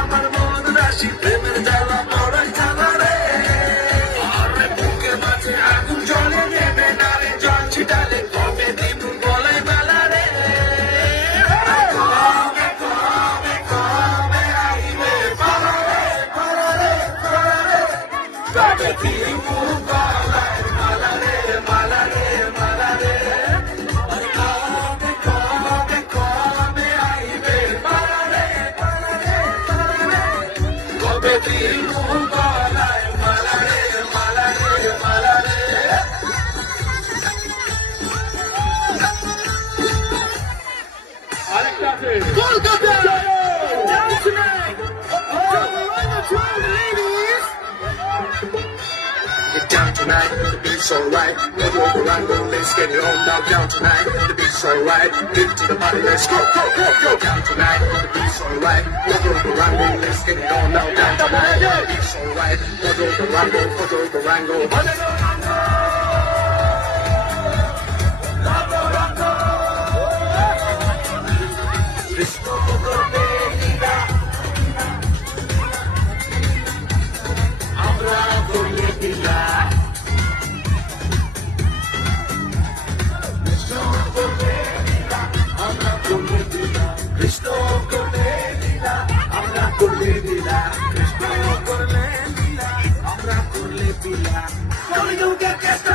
আমার মন রাশি প্রেমের জ্বালা পড়াই জ্বালা রে আরে বুকে মাঝে আগুন জ্বলে নেবে নারে জল ছিটালে কবে দিন গলায় বেলা রে কবে কবে কবে আইবে পালারে পালারে পালারে কবে দিন গলায় মালা রে মালা রে মালা রে Get down tonight, the beat's alright. Go go around, go, let's get it on now. Down tonight, the beat's alright. Get to the party, let's go, go, go, go. Down tonight, the beat's alright. Go around, go, let's get it on now. Down tonight, the beat's alright. Go around, go around, go. Cristo করলে লীলা আমরা করলে লীলা Cristo করলে লীলা আমরা করলে লীলা কলিযুগের কেষ্ট